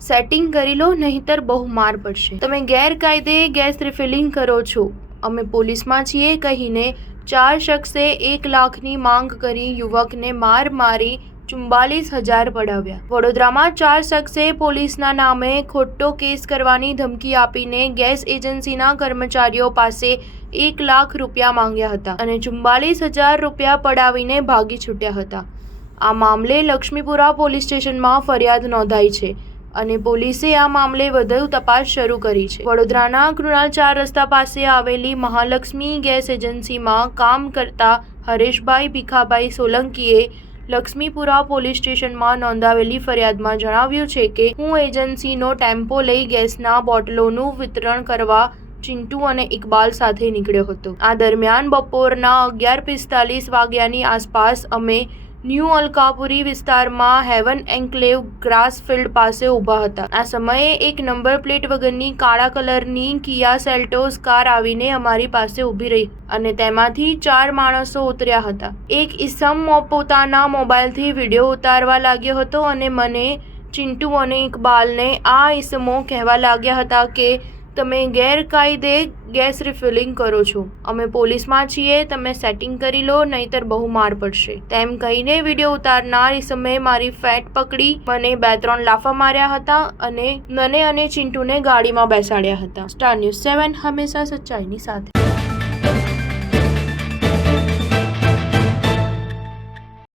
Setting કરી લો નહીંતર બહુ માર પડશે. તમે ગેરકાયદે ગેસ રિફિલિંગ કરો છો. અમે પોલીસમાં છીએ કહીને 4 શખ્સે 1 લાખની માંગ કરી યુવકને માર મારી 44,000 પડાવ્યા. વડોદરામાં 4 શખ્સે પોલીસના નામે ખોટો કેસ કરવાની ધમકી આપીને ગેસ એજન્સીના કર્મચારીઓ પાસે 1 લાખ રૂપિયા માંગ્યા હતા અને 44,000 રૂપિયા પડાવીને ભાગી છૂટ્યા હતા. આ મામલે લક્ષ્મીપુરા પોલીસ સ્ટેશનમાં ફરિયાદ નોંધાઈ છે અને પોલીસે આ મામલે વધુ તપાસ શરૂ કરી છે. વડોદરાના કૃણાલ 4 રસ્તા પાસે આવેલી મહાલક્ષ્મી ગેસ એજન્સીમાં કામ કરતા હરેશભાઈ ભીખાભાઈ સોલંકીએ લક્ષ્મીપુરા પોલીસ સ્ટેશનમાં નોંધાવેલી ફરિયાદમાં જણાવ્યું છે કે હું એજન્સીનો ટેમ્પો લઈ ગેસના બોટલોનું વિતરણ કરવા ચિંટુ અને ઇકબાલ સાથે નીકળ્યો હતો. આ દરમિયાન બપોરના 11:45 વાગ્યાની આસપાસ અમે ન્યૂ અલકાપુરી વિસ્તારમાં હેવન એન્કલેવ ગ્રાસ ફિલ્ડ પાસે ઊભા હતા. આ સમયે એક નંબર પ્લેટ વગરની કાળા કલરની કિયા સેલ્ટોસ કાર આવીને અમારી પાસે ઊભી રહી અને તેમાંથી 4 માણસો ઉતર્યા હતા. એક ઈસમ પોતાના મોબાઈલથી વિડીયો ઉતારવા લાગ્યો હતો અને મને, ચિંટુ અને ઇકબાલને આ ઈસમો કહેવા લાગ્યા હતા કે તમે ગેરકાયદે ગેસ રિફિલિંગ કરો છો. અમે પોલીસમાં છીએ, તમે સેટિંગ કરી લો નહીંતર બહુ માર પડશે. તેમ કહીને વિડીયો ઉતારનાર ઈસમે મારી ફેટ પકડી મને 2-3 લાફા માર્યા હતા અને મને અને ચિંટુને ગાડીમાં બેસાડ્યા હતા. સ્ટાર ન્યૂઝ 7 હંમેશા સચ્ચાઈની સાથે.